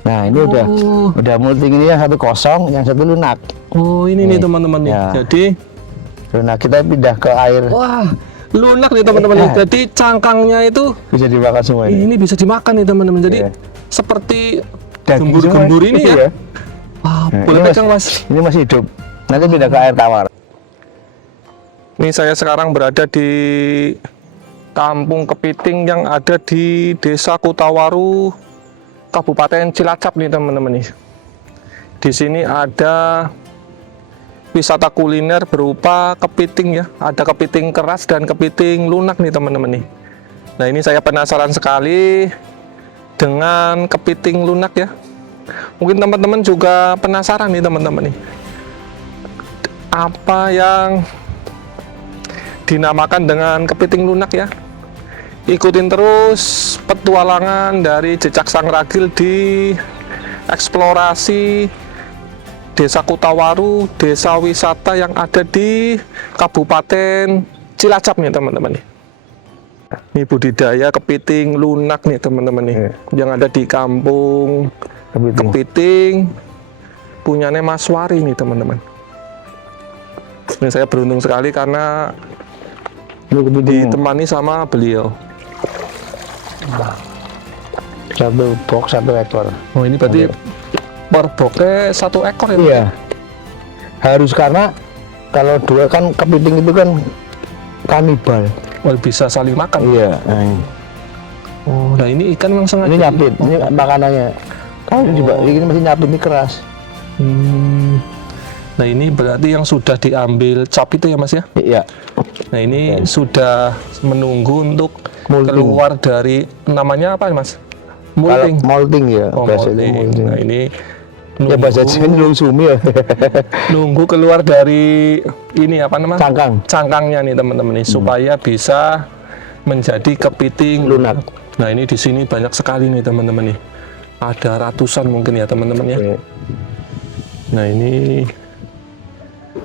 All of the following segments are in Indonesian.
Nah ini udah multing, ini yang satu kosong, yang satu lunak. Oh ini nih teman-teman nih. Ya. Jadi Lunak kita pindah ke air. wah lunak nih teman-teman. Jadi cangkangnya itu Bisa dimakan semua ini bisa dimakan nih teman-teman. Jadi Iya. seperti Daging gembur-gembur semua. ini ya. Iya. Wah, Nah, boleh ini pegang mas. Ini masih hidup. Nanti pindah ke air tawar. Ini saya sekarang berada di Kampung Kepiting yang ada di Desa Kutawaru, Kabupaten Cilacap nih teman-teman nih. Di sini ada wisata kuliner berupa kepiting ya. Ada kepiting keras dan kepiting lunak nih teman-teman nih. Nah ini saya penasaran sekali dengan kepiting lunak ya. Mungkin teman-teman juga penasaran nih teman-teman nih. Apa yang dinamakan dengan kepiting lunak ya? Ikutin terus petualangan dari Jejak Sang Ragil di eksplorasi Desa Kutawaru, desa wisata yang ada di Kabupaten Cilacap nih teman-teman nih. Ini budidaya kepiting lunak nih teman-teman nih, yang ada di Kampung Kepiting punyanya Mas Wari nih teman-teman. Ini saya beruntung sekali karena ditemani sama beliau. Satu box, satu ekor. Oh ini berarti per boxnya 1 ekor ya? Iya. Harus, karena kalau dua kan kepiting itu kan kanibal. Oh, bisa saling makan. Iya. Nah, ini. Oh, nah ini ikan memang sengaja. Ini nyapit, ini makanannya. Kalau ini masih nyapit, ini keras. Nah ini berarti yang sudah diambil cap itu ya mas ya? Iya. Nah ini sudah menunggu untuk Molting. keluar dari, namanya apa mas? Kalau Molting. molting ya, Oh, bahasanya molting. molting. Nah ini Ya bahasa Jawa sumi ya. nunggu keluar dari ini apa namanya? Cangkang. Cangkangnya nih teman-teman nih, supaya bisa menjadi kepiting Lunak. Nah ini di sini banyak sekali nih teman-teman nih. Ada ratusan mungkin ya teman-teman ya. Iya. Nah ini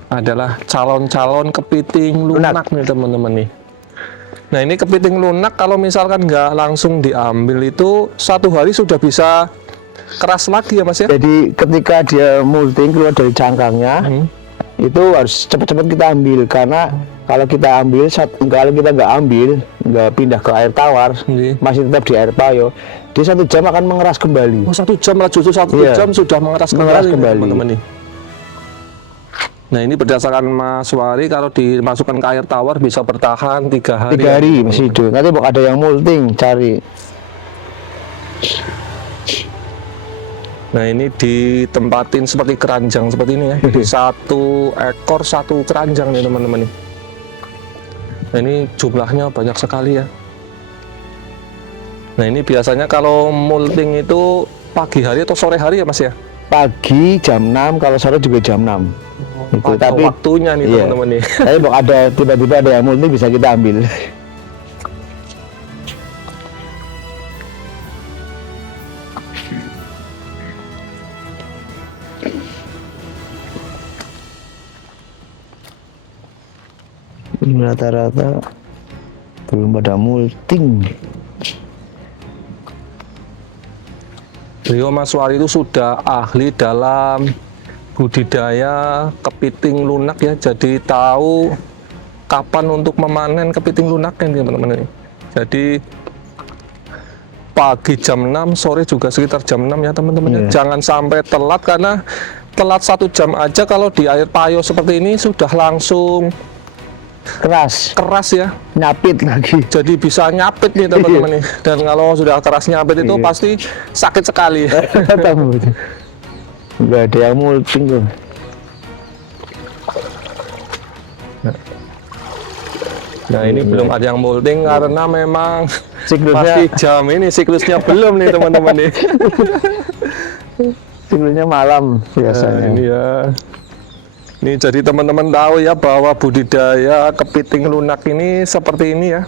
adalah calon-calon kepiting lunak nih teman-teman nih. Nah ini kepiting lunak kalau misalkan nggak langsung diambil itu 1 hari sudah bisa keras lagi ya mas ya? Jadi ketika dia molting keluar dari cangkangnya, itu harus cepat-cepat kita ambil, karena kalau kita ambil, kalau kita nggak pindah ke air tawar, masih tetap di air payo, dia 1 jam akan mengeras kembali. Oh 1 jam lah, justru 1 jam sudah mengeras kembali. Teman-teman nih. Nah ini berdasarkan Mas Wari, kalau dimasukkan ke air tawar bisa bertahan 3 hari. 3 hari masih hidup. Nanti ada yang molting, cari. Nah ini ditempatin seperti keranjang seperti ini ya. Jadi 1 ekor 1 keranjang nih teman-teman nih. Nah ini jumlahnya banyak sekali ya. Nah ini biasanya kalau molting itu pagi hari atau sore hari ya mas ya? Pagi jam 6, kalau sore juga jam 6. Itu, tapi waktunya nih teman-teman nih. Tapi ada tiba-tiba ada yang molting, bisa kita ambil. Rata-rata belum pada molting. Beliau Mas Wari itu sudah ahli dalam budidaya kepiting lunak ya, jadi tahu kapan untuk memanen kepiting lunak ini teman-teman. Jadi pagi jam 6, sore juga sekitar jam 6 ya teman-teman. Jangan sampai telat, karena telat 1 jam aja kalau di air payo seperti ini sudah langsung keras ya, nyapit lagi, jadi bisa nyapit nih teman-teman nih. Dan kalau sudah keras nyapit itu pasti sakit sekali. Nggak ada yang molting tuh. Nah ini belum ada yang molting karena memang siklusnya masih jam ini, siklusnya belum nih teman-teman nih. Siklusnya malam biasanya. Ini ya. Ini jadi teman-teman tahu ya bahwa budidaya kepiting lunak ini seperti ini ya.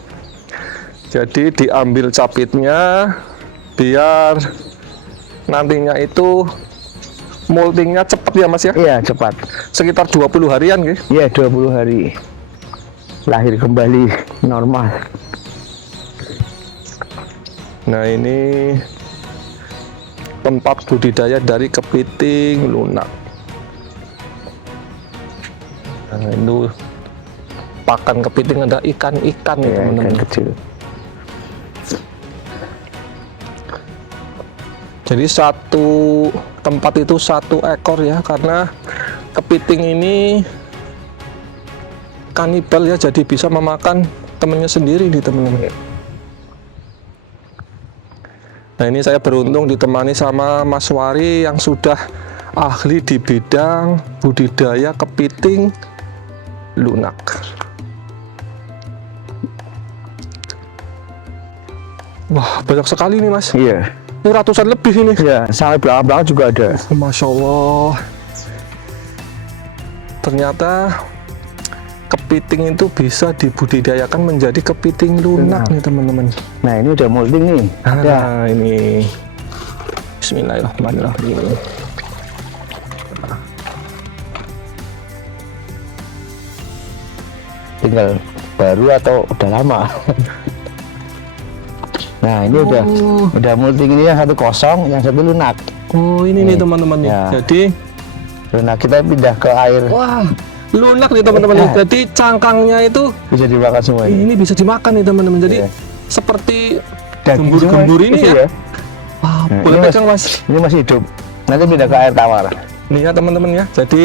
Jadi diambil capitnya biar nantinya itu moltingnya cepat ya mas ya? Iya cepat. Sekitar 20 harian gitu? Iya 20 hari. Lahir kembali normal. Nah ini tempat budidaya dari kepiting lunak. Nah, itu pakan kepiting ada ikan-ikan nih Ya, teman-teman. ikan kecil. Jadi satu tempat itu satu ekor ya, karena kepiting ini kanibal ya, jadi bisa memakan temannya sendiri nih teman-teman. Nah, ini saya beruntung ditemani sama Mas Wari yang sudah ahli di bidang budidaya kepiting lunak. Wah, banyak sekali nih Mas. Iya. Ini ratusan lebih ini. Ya, sampai belakang-belakang juga ada. Masya Allah. Ternyata kepiting itu bisa dibudidayakan menjadi kepiting lunak nih teman-teman. Nah, ini udah molting nih. Ada. Nah, ini. Bismillahirrahmanirrahim. Tinggal baru atau udah lama. Nah, ini udah molting, ini yang satu kosong, yang satu lunak. Oh, ini nih teman-teman nih. Ya. Jadi, Lunak kita pindah ke air, wah, lunak nih teman-teman nih. Ya. Jadi cangkangnya itu bisa dimakan semua ini. ini bisa dimakan nih teman-teman. Jadi Ya. seperti Daging gembur-gembur semua ini itu ya. Wah, Nah, boleh ini pegang Mas. Ini masih hidup. Nanti pindah ke air tawar. Nih ya teman-teman ya. Jadi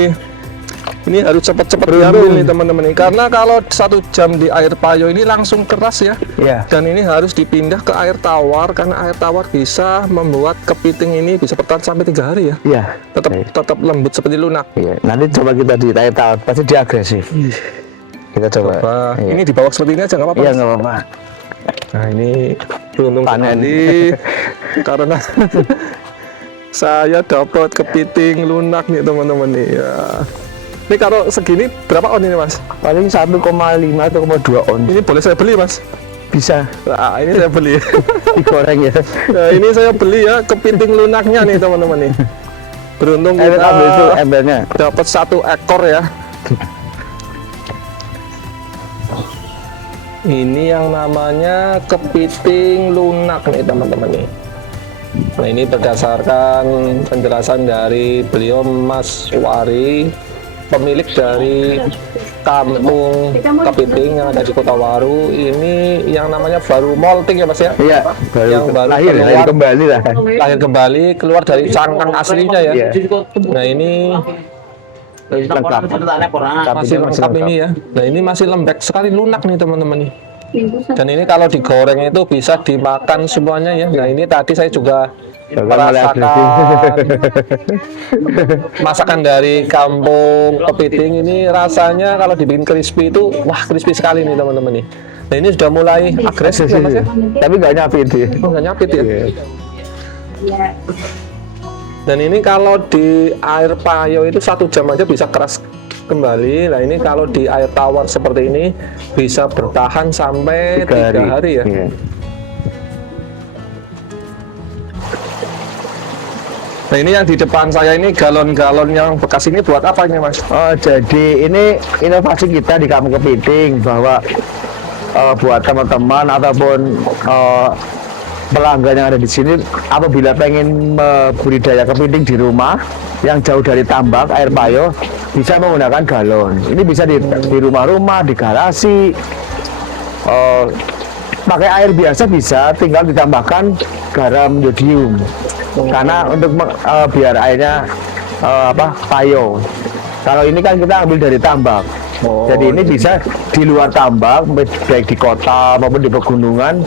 ini harus cepat-cepat diambil nih teman-teman nih. Karena kalau 1 jam di air payo ini langsung keras ya. Iya. Dan ini harus dipindah ke air tawar karena air tawar bisa membuat kepiting ini bisa bertahan sampai 3 hari ya. Iya. Tetap lembut seperti lunak. Iya. Nanti coba kita di air tawar, pasti dia agresif. Kita coba. Wah, Iya. ini dibawa seperti ini aja nggak apa-apa. Iya, Mas? nggak apa-apa. Nah, ini beruntung Panen. sekali karena saya dapat kepiting lunak nih teman-teman nih ya. Ini kalau segini berapa on ini Mas? Paling 1,5 atau 1,2 on. Ini boleh saya beli Mas? Bisa Nah, ini saya beli. digoreng ya. Nah, ini saya beli ya kepiting lunaknya nih teman-teman nih. Beruntung Ambil itu kita embernya. dapat 1 ekor ya. Ini yang namanya kepiting lunak nih teman-teman nih. Nah, ini berdasarkan penjelasan dari beliau Mas Wari, pemilik dari kampung kepiting yang ada di Kota Waru. Ini yang namanya baru molting ya Mas ya? Iya, baru Yang baru lahir keluar. kembali lah. Lahir kembali, keluar dari cangkang aslinya ya. Iya. Nah, ini Lengkap. masih lengkap ini ya. Nah, ini masih lembek sekali, lunak nih teman-teman nih. Dan ini kalau digoreng itu bisa dimakan semuanya ya. Nah, ini tadi saya juga merasakan masakan dari kampung kepiting. Ini rasanya kalau dibikin crispy itu wah, crispy sekali nih teman-teman nih. Nah, ini sudah mulai agresif ya Mas ya. Tapi nggak nyapit dia. Oh, nggak nyapit ya. Iya. Dan ini kalau di air payo itu 1 jam aja bisa keras kembali. Nah, ini kalau di air tawar seperti ini bisa bertahan sampai 3 hari ya. Iya. Nah, ini yang di depan saya ini galon-galon yang bekas ini buat apa ini Mas? Oh, jadi ini inovasi kita di kampung kepiting bahwa buat teman-teman ataupun pelanggan yang ada di sini apabila pengen budidaya kepiting di rumah yang jauh dari tambak air payo bisa menggunakan galon. Ini bisa di rumah-rumah, di garasi, pakai air biasa bisa, tinggal ditambahkan garam yodium karena untuk biar airnya payo. Kalau ini kan kita ambil dari tambak. Jadi ini bisa di luar tambak, baik di kota maupun di pegunungan,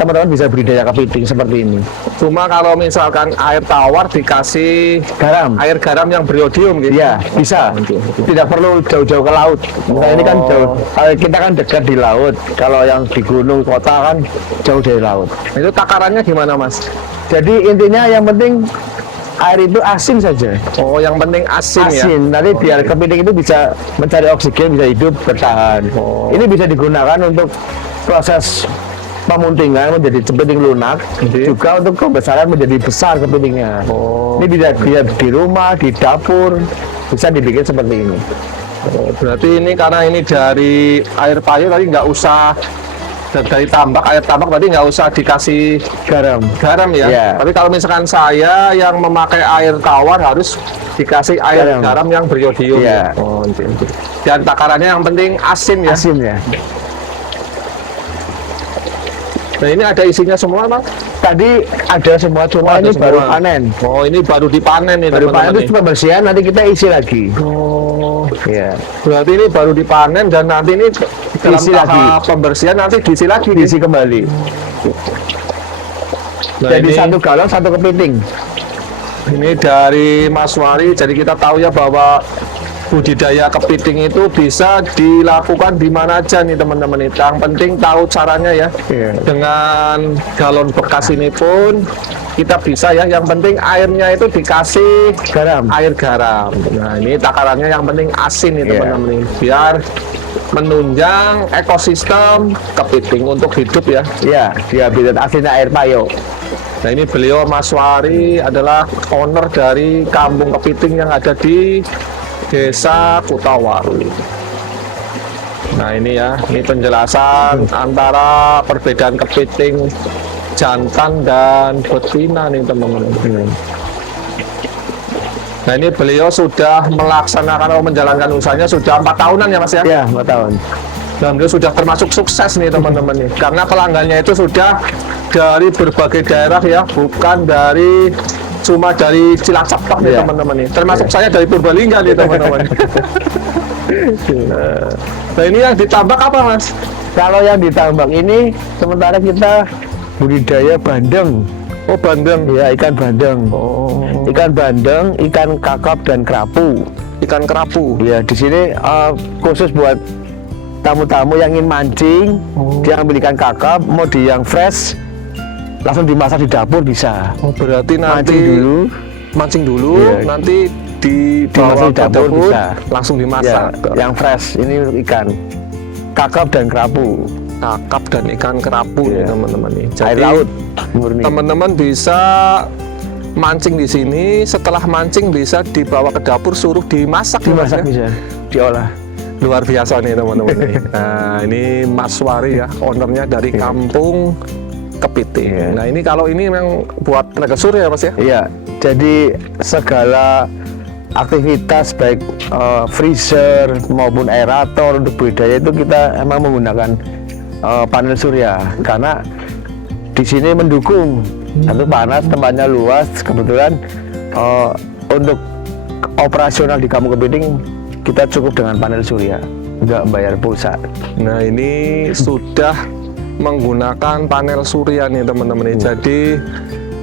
teman-teman bisa budidaya kepiting seperti ini. Cuma kalau misalkan air tawar dikasih Garam, air garam yang beriodium gitu. ya bisa. Tidak perlu jauh-jauh ke laut. Nah, ini kan jauh. Kalau kita kan dekat di laut. Kalau yang di gunung kota kan jauh dari laut. Itu takarannya gimana Mas? Jadi intinya yang penting air itu asin saja. Oh, yang penting asin, ya. Asin. Nanti biar kepiting itu bisa mencari oksigen, bisa hidup bertahan. Ini bisa digunakan untuk proses pemuntingan menjadi kepiting lunak, juga untuk pembesaran menjadi besar kepitingnya. Ini bisa di rumah, di dapur, bisa dibikin seperti ini. Berarti ini karena ini dari air payo tadi nggak usah dari tambak, air tambak berarti nggak usah dikasih garam ya. Iya. Tapi kalau misalkan saya yang memakai air tawar harus dikasih air garam yang beriodium. Iya. Oh, dan takarannya yang penting asin ya. Asin ya. Nah ini ada isinya semua, Mas? Tadi ada semua, cuma Ada ini baru semua. panen. Oh, ini baru dipanen nih, Baru panen teman-teman. itu pembersihan, nanti kita isi lagi. Oh, Iya. berarti ini baru dipanen dan nanti ini dalam Diisi tahap lagi. pembersihan nanti diisi lagi. Diisi kembali. Nah, Jadi ini, 1 galon 1 kepiting. ini dari Mas Wari, jadi kita tahu ya bahwa budidaya kepiting itu bisa dilakukan di mana aja nih teman-teman. Yang penting tahu caranya ya. Iya. Dengan galon bekas ini pun kita bisa ya. Yang penting airnya itu dikasih Garam. air garam. Nah ini takarannya yang penting asin nih Iya. teman-teman. Biar menunjang ekosistem kepiting untuk hidup ya. Iya, di habitat aslinya air payo. Nah ini beliau Mas Wari adalah owner dari kampung kepiting yang ada di Desa Kutawaru. Nah ini ya, ini penjelasan antara perbedaan kepiting jantan dan betina nih teman-teman. Nah ini beliau sudah melaksanakan atau menjalankan usahanya sudah 4 tahunan ya Mas ya? Iya, 4 tahun. Dan beliau sudah termasuk sukses nih teman-teman nih. Karena pelanggannya itu sudah dari berbagai daerah ya, bukan cuma dari Cilacap tok nih Iya. teman-teman nih. Termasuk saya dari Purbalingga nih teman-teman. Nah ini yang ditambak apa Mas? Kalau yang ditambak ini sementara kita budidaya bandeng. Oh bandeng. Ya, ikan bandeng. Oh, Ikan bandeng, ikan kakap dan kerapu. ikan kerapu. Ya, di sini khusus buat tamu-tamu yang ingin mancing, dia ambil ikan kakap, mau di yang fresh, langsung dimasak di dapur bisa. Oh, berarti nanti Mancing dulu, mancing dulu, Iya. nanti dimasak dibawa di ke dapur dapur, bisa. langsung Ya, dimasak. yang fresh. Ini untuk ikan kakap dan kerapu. Kakap dan ikan kerapu nih Iya. teman-teman nih. Air Jadi laut murni. teman-teman bisa mancing di sini. Setelah mancing bisa dibawa ke dapur, suruh dimasak. nih, Mas, Dimasak ya. bisa, diolah. Luar biasa nih teman-teman nih. Nah ini Mas Wari ya, ownernya dari kampung Kepiting. Iya. Nah ini kalau ini memang buat tenaga surya ya Mas ya? Iya, jadi segala aktivitas baik freezer maupun aerator untuk budidaya itu kita emang menggunakan panel surya karena di sini mendukung. Satu panas, tempatnya luas, kebetulan untuk operasional di kampung kepiting kita cukup dengan panel surya, nggak bayar pulsa. Nah ini sudah menggunakan panel surya nih teman-teman nih. Jadi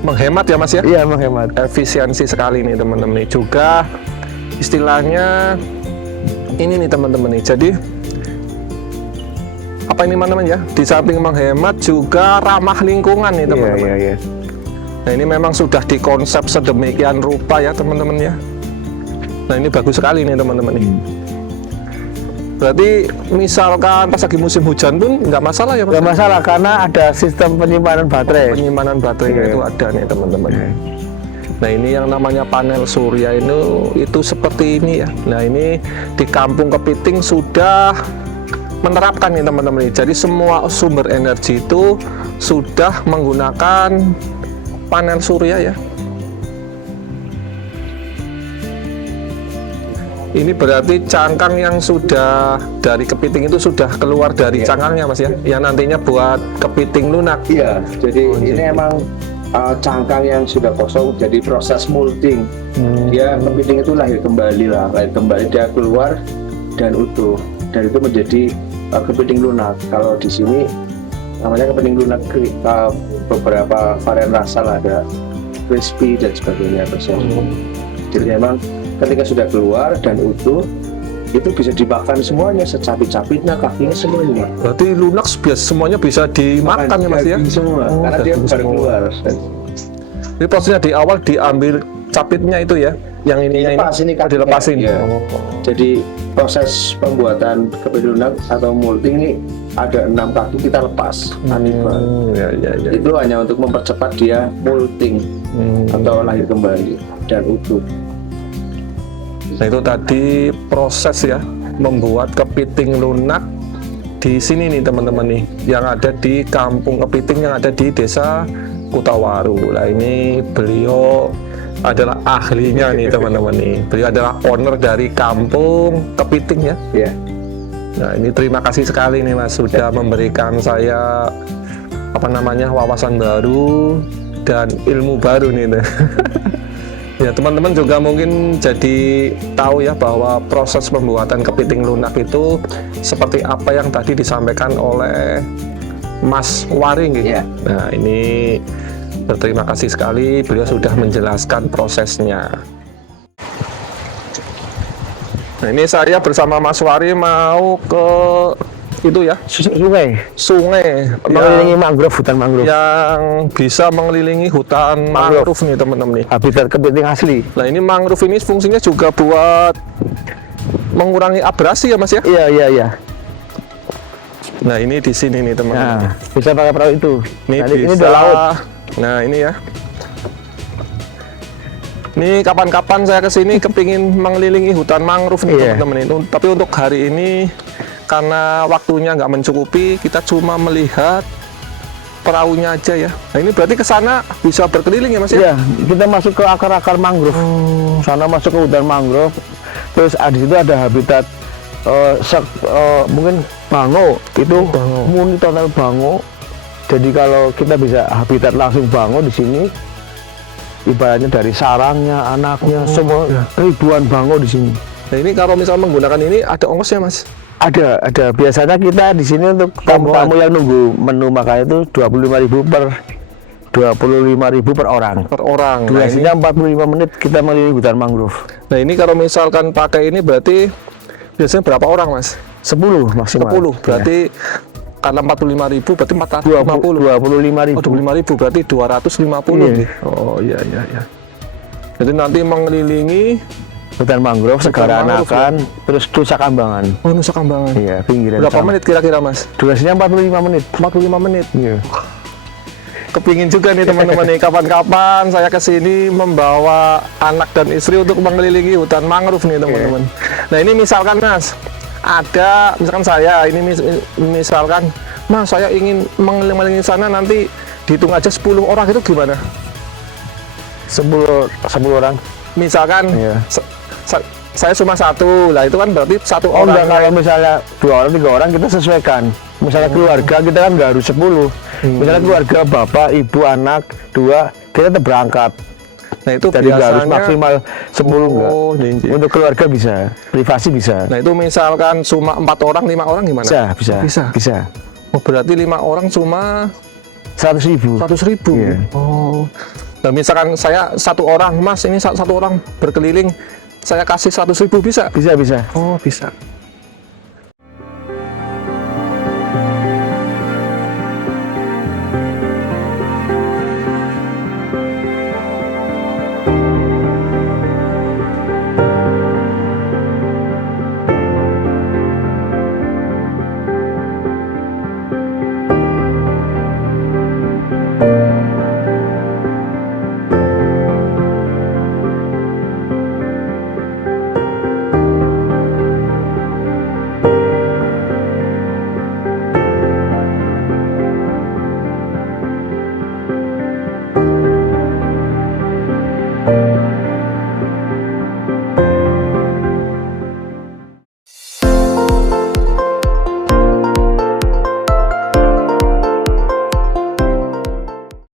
menghemat ya Mas ya? Iya, menghemat. Efisiensi sekali nih teman-teman nih. Juga istilahnya ini nih teman-teman nih. Jadi apa ini namanya? Di samping menghemat juga ramah lingkungan nih teman-teman. Iya. Nah ini memang sudah dikonsep sedemikian rupa ya teman-teman ya. Nah ini bagus sekali nih teman-teman nih. Berarti misalkan pas lagi musim hujan pun nggak masalah ya Mas? Nggak masalah karena ada sistem penyimpanan baterai. Penyimpanan baterainya Iya. itu ada nih teman-teman. Nah ini yang namanya panel surya itu seperti ini ya. Nah ini di kampung Kepiting sudah menerapkan nih teman-teman. Jadi semua sumber energi itu sudah menggunakan panel surya ya. Ini berarti cangkang yang sudah dari kepiting itu sudah keluar dari cangkangnya Mas ya. Yang nantinya buat kepiting lunak. Iya, jadi ini emang cangkang yang sudah kosong, jadi proses molting. Dia kepiting itu lahir kembali dia keluar dan utuh, dan itu menjadi kepiting lunak. Kalau di sini namanya kepiting lunak, beberapa varian rasa lah, ada crispy dan sebagainya. Jadi memang ketika sudah keluar dan utuh, itu bisa dimakan semuanya, secapit-capitnya, kakinya semuanya. Berarti lunak semuanya bisa dimakan ya Mas ya. Daging semua, karena dia daging baru semua. keluar. Jadi prosesnya di awal diambil capitnya itu ya, yang ininya Dilepas ini kakinya. dilepasin. Iya. Jadi proses pembuatan kepiting lunak atau molting ini ada 6 kaki kita lepas. Ya. Itu hanya untuk mempercepat dia molting atau lahir kembali dan utuh. Nah itu tadi proses ya, membuat kepiting lunak di sini nih teman-teman nih, yang ada di Kampung Kepiting yang ada di Desa Kutawaru. Nah ini beliau adalah ahlinya nih teman-teman nih. Beliau adalah owner dari Kampung Kepiting ya. Iya. Nah ini terima kasih sekali nih Mas sudah memberikan saya wawasan baru dan ilmu baru nih. Ya teman-teman juga mungkin jadi tahu ya bahwa proses pembuatan kepiting lunak itu seperti apa yang tadi disampaikan oleh Mas Waring gitu. Iya. Nah ini berterima kasih sekali beliau sudah menjelaskan prosesnya. Nah ini saya bersama Mas Wari mau ke itu ya sungai Mengelilingi mangrove, hutan mangrove. yang bisa mengelilingi hutan mangrove nih teman-teman nih. Habitat kepiting asli. Nah ini mangrove ini fungsinya juga buat mengurangi abrasi ya Mas ya. Iya. Nah ini di sini nih teman-teman. Nah, bisa pakai perahu itu. Ini Nah, bisa. ini udah laut. Nah ini ya. Ini kapan-kapan saya kesini kepingin mengelilingi hutan mangrove nih Iya. teman-teman itu. Tapi untuk hari ini karena waktunya nggak mencukupi, kita cuma melihat perahunya aja ya. Nah ini berarti ke sana bisa berkeliling ya Mas ya? Iya, kita masuk ke akar-akar mangrove. Sana masuk ke hutan mangrove. Terus di situ ada habitat mungkin bango. Itu murni total bango. Jadi kalau kita bisa habitat langsung bango di sini, ibaratnya dari sarangnya, anaknya, semua ribuan bango di sini. Nah ini kalau misalnya menggunakan ini ada ongkosnya Mas? Ada. Biasanya kita di sini untuk tamu-tamu yang nunggu menu makan itu 25.000 per orang. Per orang. Nah ini, Durasinya 45 menit kita mengelilingi hutan mangrove. nah ini kalau misalkan pakai ini berarti biasanya berapa orang Mas? 10 maksimal. 10. Berarti karena 45.000 berarti 450. 25.000. Oh, 25.000 berarti 250 Iya. nih. Oh iya. Jadi nanti mengelilingi Hutan mangrove, Segara mangrove, Anakan, terus Nusa Kambangan. oh Nusa Kambangan. Iya, pinggiran. Berapa sama. menit kira-kira Mas? Durasinya 45 menit. 45 menit. Iya. Kepingin juga nih teman-teman nih kapan-kapan saya kesini membawa anak dan istri untuk mengelilingi hutan mangrove nih teman-teman. Nah ini misalkan Mas, ada misalkan saya ini misalkan Mas saya ingin mengelilingi sana nanti dihitung aja 10 orang itu gimana? 10 orang. Misalkan Iya. saya cuma satu, lah itu kan berarti satu Oh orang. enggak, kalau misalnya 2 orang, 3 orang kita sesuaikan. Misalnya keluarga kita kan nggak harus 10. Misalnya keluarga bapak, ibu, anak 2, kita tetap berangkat. Nah itu Jadi nggak harus biasanya maksimal 10 enggak. Oh, iya. Untuk keluarga bisa, privasi bisa. Nah itu misalkan cuma 4 orang, 5 orang gimana? Bisa. Oh, berarti 5 orang cuma 100.000. 100.000. Iya. Oh. Nah misalkan saya 1 orang, Mas ini 1 orang berkeliling, saya kasih 100.000 bisa? Bisa. Oh bisa.